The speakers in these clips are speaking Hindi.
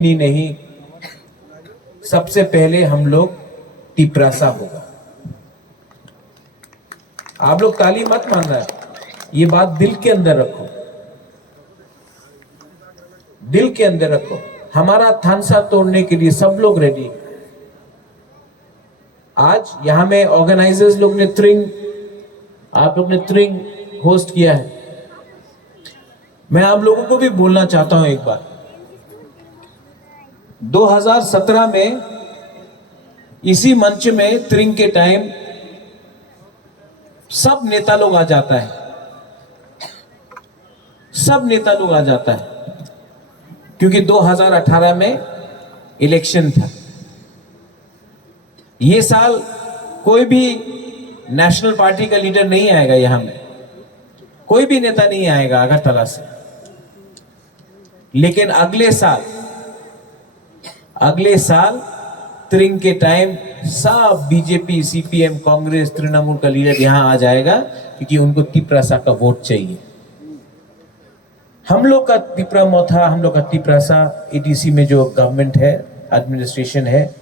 नहीं, सबसे पहले हम लोग टिप्रासा होगा। आप लोग ताली मत मारना है, ये बात दिल के अंदर रखो, दिल के अंदर रखो। हमारा थानसा तोड़ने के लिए सब लोग रेडी। आज यहां में ऑर्गेनाइजर्स लोग ने आप लोग ने त्रिंग होस्ट किया है। मैं आप लोगों को भी बोलना चाहता हूं एक बार, 2017 में इसी मंच में त्रिंग के टाइम सब नेता लोग आ जाता है, सब नेता लोग आ जाता है, क्योंकि 2018 में इलेक्शन था। ये साल कोई भी नेशनल पार्टी का लीडर नहीं आएगा, यहां में कोई भी नेता नहीं आएगा अगरतला से। लेकिन अगले साल त्रिंग के टाइम सब बीजेपी, सीपीएम, कांग्रेस, तृणमूल का लीडर यहां आ जाएगा, क्योंकि उनको टिप्रासा का वोट चाहिए। हम लोग का टिप्रामोथा, हम लोग का टिप्रासा एडीसी में जो गवर्नमेंट है, एडमिनिस्ट्रेशन है,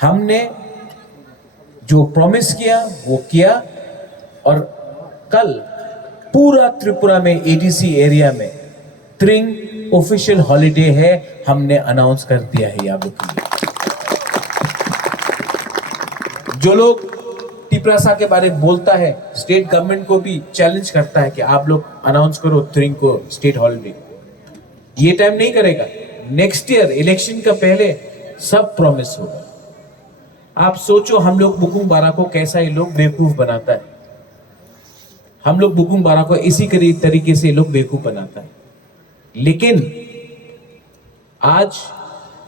हमने जो प्रॉमिस किया वो किया। और कल पूरा त्रिपुरा में एडीसी एरिया में त्रिंग ऑफिशियल हॉलिडे है, हमने अनाउंस कर दिया है। यहाँ जो लोग टिप्रासा के बारे में बोलता है, स्टेट गवर्नमेंट को भी चैलेंज करता है कि आप लोग अनाउंस करो त्रिंग को स्टेट हॉलिडे। ये टाइम नहीं करेगा, नेक्स्ट ईयर इलेक्शन का पहले सब प्रॉमिस होगा। आप सोचो, हम लोग बुकुंग बारा को कैसा ये लोग बेवकूफ बनाता है। हम लोग बुकुंग बारा को इसी तरीके से लोग बेवकूफ बनाता है। लेकिन आज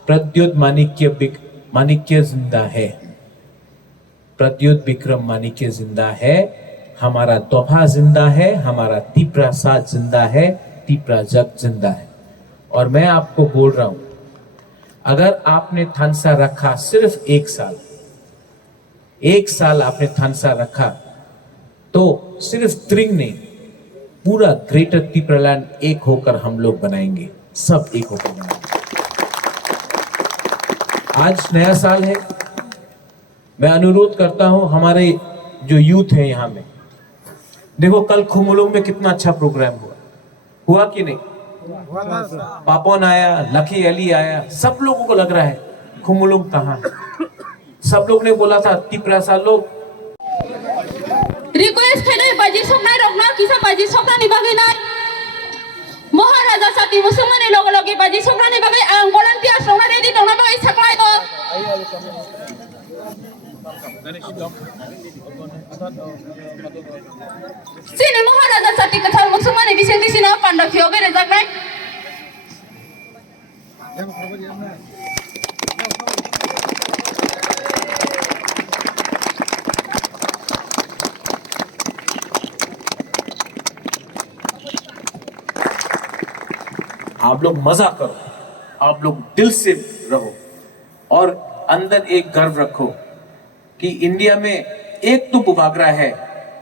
प्रद्योत माणिक्य जिंदा है, प्रद्योत विक्रम माणिक्य जिंदा है, हमारा तोफा जिंदा है, हमारा टिप्रासा जिंदा है, टिप्राजक जिंदा है। और मैं आपको बोल रहा हूं, अगर आपने थानसा रखा सिर्फ एक साल आपने थानसा रखा, तो सिर्फ त्रिंग ने पूरा ग्रेटर टिप्रालैंड एक होकर हम लोग बनाएंगे, सब एक होकर बनाएंगे। आज नया साल है, मैं अनुरोध करता हूं हमारे जो यूथ है यहां में, देखो कल खुमुलुंग में कितना अच्छा प्रोग्राम हुआ कि नहीं? पापोन आया, लकी अली आया, सब लोगों को लग रहा है खुमुलुंग कहां है। सब लोग ने बोला था टिप्रासा लोग रिक्वेस्ट है बाजी सोना रोकना किसा बाजी सोना निभागे ना महाराजा साथी मुसलमान लोग लोग बाजी सोना निभागे आं वॉलंटियर्स रोना रेडी दोना बाई सकलाय दो सिने महाराजा साथी कथा मुसलमान बिसेंति सिना पांडा खियोगे रेजाक नाय आप लोग मजा करो, आप लोग दिल से रहो और अंदर एक गर्व रखो कि इंडिया में एक तो बुगागरा है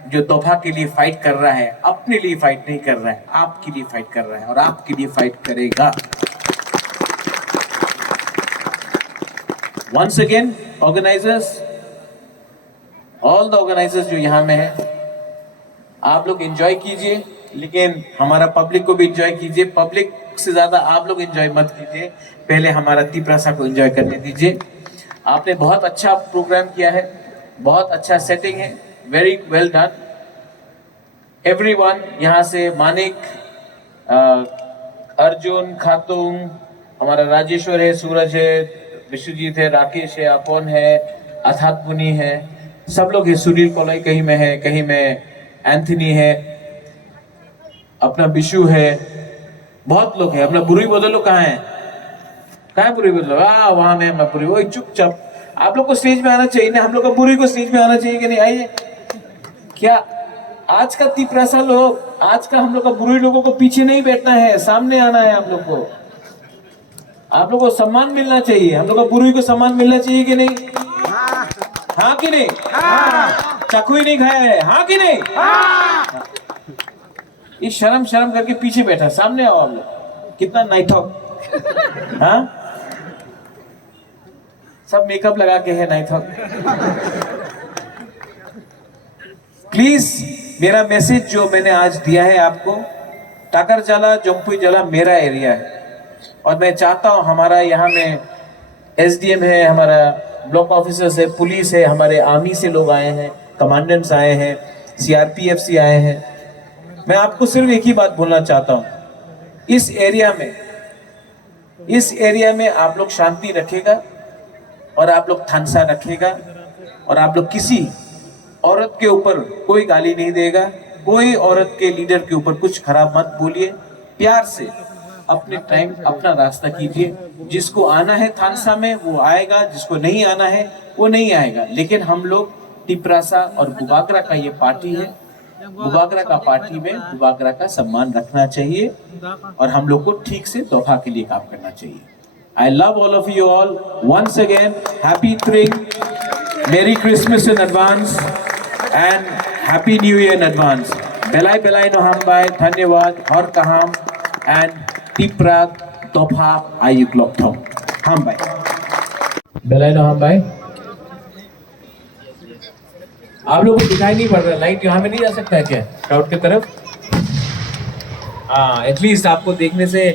जो तोहफा के लिए फाइट कर रहा है, अपने लिए फाइट नहीं कर रहा है, आपके लिए फाइट कर रहा है और आपके लिए फाइट करेगा। Once again organisers, all the organisers जो यहां में है, आप लोग एंजॉय कीजिए, लेकिन हमारा पब्लिक को भी एंजॉय कीजिए। पब्लिक से ज्यादा आप लोग एंजॉय मत कीजिए, पहले हमारा टिप्रासा को एंजॉय करने दीजिए। आपने बहुत अच्छा प्रोग्राम किया है, बहुत अच्छा सेटिंग है, वेरी वेल डन एवरीवन। यहाँ से मानिक, अर्जुन, खातूम, हमारा राजेश्वर है, सूरज है, विश्वजीत है, राकेश है, अपन है, अथात मुनि है, सब लोग है। सुनील कोलाई कहीं में है, कहीं में एंथनी है, अपना बिशु है, बहुत लोग हैं। अपना बुरी बदलो कहाँ है? कहाँ है बुरी बदलो? वहां में मैं बुरी, वही चुपचाप। आप लोग को स्टेज में आना चाहिए ना, हम लोग को बुरी को स्टेज में आना चाहिए कि नहीं? आइए। क्या आज का टिप्रासा लोग, आज का हम लोग का बुरी लोगों को पीछे नहीं बैठना है, सामने आना है। आप लोग को, आप लोग को सम्मान मिलना चाहिए, हम लोग को बुरी को सम्मान मिलना चाहिए कि नहीं? हाँ कि नहीं? चाकू ही नहीं खाया है, हाँ कि नहीं? ये शर्म करके पीछे बैठा, सामने आओ आप लोग। कितना नाइथॉक, हाँ सब मेकअप लगा के है नहीं था। प्लीज मेरा मैसेज जो मैंने आज दिया है आपको, टाकरजाला जम्पुईजाला मेरा एरिया है और मैं चाहता हूं हमारा यहाँ में एसडीएम है, हमारा ब्लॉक ऑफिसर्स है, पुलिस है, हमारे आर्मी से लोग आए हैं, कमांडेंट्स आए हैं, सीआरपीएफ से आए हैं। मैं आपको सिर्फ एक ही बात बोलना चाहता हूं, इस एरिया में आप लोग शांति रखेगा और आप लोग थानसा रखेगा और आप लोग किसी औरत के ऊपर कोई गाली नहीं देगा, कोई औरत के लीडर के ऊपर कुछ खराब मत बोलिए, प्यार से अपने टाइम अपना रास्ता कीजिए। जिसको आना है थानसा में वो आएगा, जिसको नहीं आना है वो नहीं आएगा। लेकिन हम लोग टिपरासा और बुबागरा का ये पार्टी है, बुबागरा का पार्टी में बुबागरा का सम्मान रखना चाहिए और हम लोग को ठीक से दोहा के लिए काम करना चाहिए। I love all of you all. Once again, happy Tring, Merry Christmas in advance and Happy New Year in advance. Belai belai no hambai, dhanyawad, hor kaham and tiprak topha ayuk lokthom. Hambai. Belai no hambai. आप लोगों को दिखाई नहीं पड़ रहा, लाइट यहाँ में नहीं जा सकता है क्या क्राउड की तरफ? हाँ, एटलीस्ट आपको देखने से,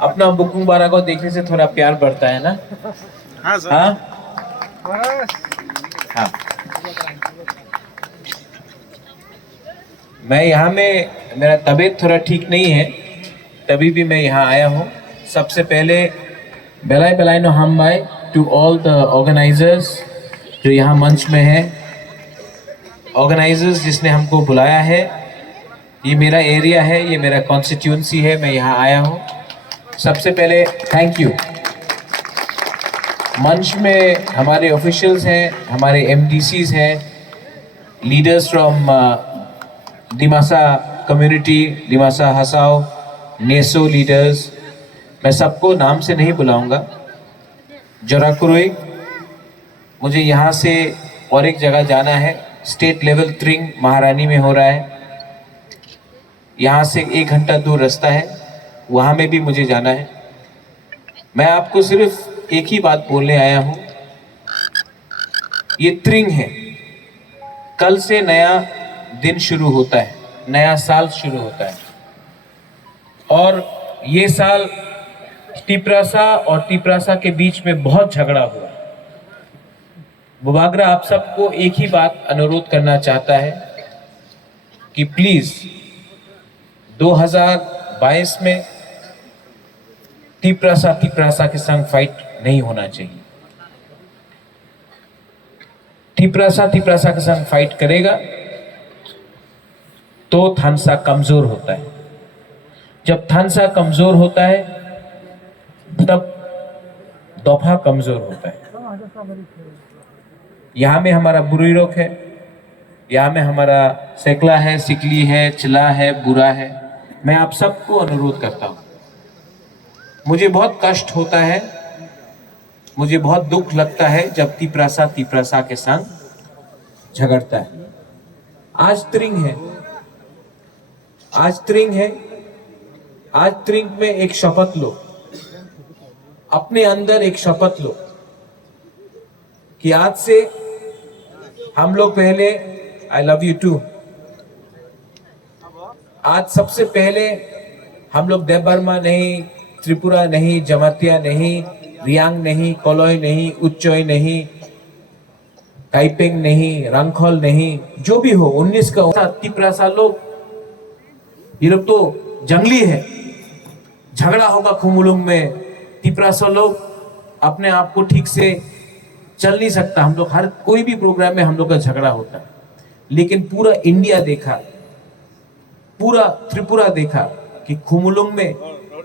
अपना बुकुंग बारा को देखने से थोड़ा प्यार बढ़ता है ना? हाँ सर। हाँ। मैं यहाँ में, मेरा तबीयत थोड़ा ठीक नहीं है, तभी भी मैं यहाँ आया हूँ। सबसे पहले बेलाई बेलाई नो हम by to all the organisers जो यहाँ मंच में है, ऑर्गेनाइजर्स जिसने हमको बुलाया है। ये मेरा एरिया है, ये मेरा कॉन्स्टिट्यूंसी है, मैं यहाँ आया हूँ। सबसे पहले थैंक यू। मंच में हमारे ऑफिशियल्स हैं, हमारे एमडीसीज हैं, leaders from Dimasa community, Dimasa Hasao, NESO leaders, मैं सबको नाम से नहीं बुलाऊंगा। जोराकुरुई, मुझे यहाँ से और एक जगह जाना है, स्टेट लेवल त्रिंग महारानी में हो रहा है, यहाँ से 1 घंटा दूर रास्ता है, वहाँ में भी मुझे जाना है। मैं आपको सिर्फ एक ही बात बोलने आया हूँ, ये त्रिंग है, कल से नया दिन शुरू होता है, नया साल शुरू होता है और ये साल टिपरासा और टिपरासा के बीच में बहुत झगड़ा हुआ। बुबागरा आप सबको एक ही बात अनुरोध करना चाहता है कि प्लीज 2022 में टिपरासा के संग फाइट नहीं होना चाहिए। टिपरासा के संग फाइट करेगा तो थानसा कमजोर होता है। जब थानसा कमजोर होता है तब दोफा कमजोर होता है। यहाँ में हमारा बुरीरोक है, यहाँ में हमारा सेकला है, सिकली है, चिला है, बुरा है। मैं आप सबको अनुरोध करता हूँ, मुझे बहुत कष्ट होता है, मुझे बहुत दुख लगता है जब टिपरासा के संग झगड़ता है। आज त्रिंग है, आज त्रिंग में एक शपथ लो, अपने अंदर एक शपथ लो कि आज से हम लोग पहले, आई लव यू टू, आज सबसे पहले हम लोग देवबर्मा नहीं, त्रिपुरा नहीं, जमातिया नहीं, रियांग नहीं, कोलोई नहीं, उच्चोई नहीं, काइपेंग नहीं, रंगखोल नहीं, जो भी हो 19 का टिपरासा लोग, ये लोग तो जंगली है, झगड़ा होगा खुमुलुंग में। टिपरासा लोग अपने आप को ठीक से चल नहीं सकता, हम लोग हर कोई भी प्रोग्राम में हम लोग का झगड़ा होता है। लेकिन पूरा इंडिया देखा, पूरा त्रिपुरा देखा कि खुमुलुंग में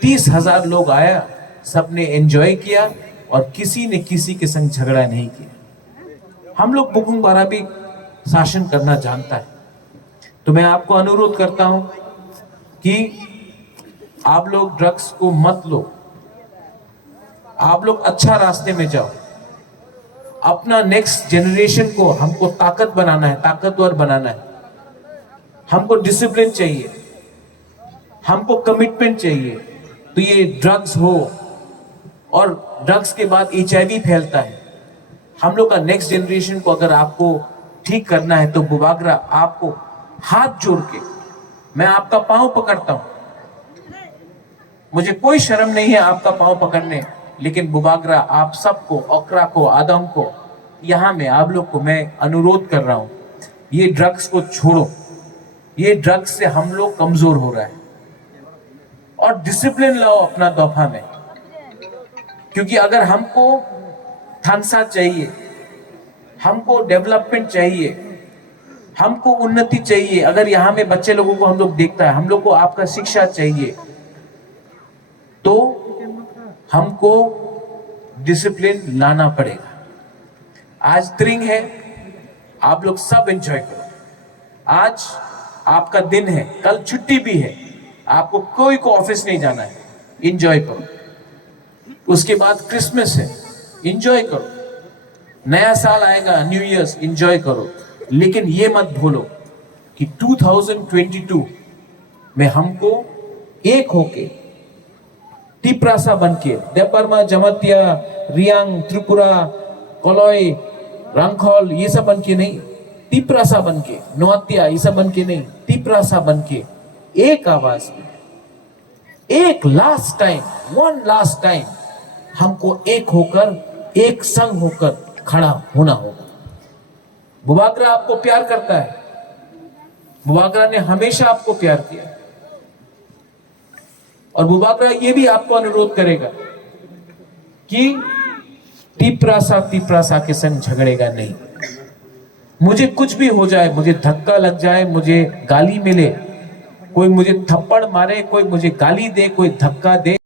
30,000 लोग आया, सबने एंजॉय किया और किसी ने किसी के संग झगड़ा नहीं किया। हम लोग बुकुंग बारा भी शासन करना जानता है। तो मैं आपको अनुरोध करता हूं कि आप लोग ड्रग्स को मत लो, आप लोग अच्छा रास्ते में जाओ। अपना नेक्स्ट जनरेशन को हमको ताकत बनाना है, ताकतवर बनाना है। हमको डिसिप्लिन चाहिए, हमको कमिटमेंट चाहिए। तो ये ड्रग्स हो, और ड्रग्स के बाद HIV फैलता है, हम लोग का नेक्स्ट जनरेशन को अगर आपको ठीक करना है तो बुबागरा आपको हाथ जोड़ के मैं आपका पांव पकड़ता हूं। मुझे कोई शर्म नहीं है आपका पांव पकड़ने, लेकिन बुबागरा आप सबको, ओकरा को, आदम को, यहां में आप लोग को मैं अनुरोध कर रहा हूं, ये ड्रग्स को छोड़ो। ये ड्रग्स से हम लोग कमजोर हो रहा है और डिसिप्लिन लाओ अपना तोहफा में, क्योंकि अगर हमको थानसा चाहिए, हमको डेवलपमेंट चाहिए, हमको उन्नति चाहिए, अगर यहां में बच्चे लोगों को हम लोग देखता है, हम लोग को आपका शिक्षा चाहिए, तो हमको डिसिप्लिन लाना पड़ेगा। आज त्रिंग है, आप लोग सब एंजॉय करो। आज आपका दिन है, कल छुट्टी भी है, आपको कोई को ऑफिस नहीं जाना है, एंजॉय करो। उसके बाद क्रिसमस है, एंजॉय करो। नया साल आएगा, न्यू ईयर्स, एंजॉय करो। लेकिन ये मत भूलो कि 2022 में हमको एक होके टिप्रासा बनके, देपरमा, जमतिया, रियांग, त्रिपुरा, कोलोई, रंगखोल, ये सब बनके नहीं, टिप्रासा बनके, नोतिया, ये सब बनके नहीं, टिप्रासा बनके एक आवाज में, एक last time, one last time हमको एक होकर, एक संग होकर खड़ा होना होगा। बुबागरा आपको प्यार करता है, बुबागरा ने हमेशा आपको प्यार किया, और बुबागरा ये भी आपको अनुरोध करेगा कि टिप्रासा के संग झगड़ेगा नहीं। मुझे कुछ भी हो जाए, मुझे धक्का लग जाए, मुझे गाली मिले, कोई मुझे थप्पड़ मारे, कोई मुझे गाली दे, कोई धक्का दे,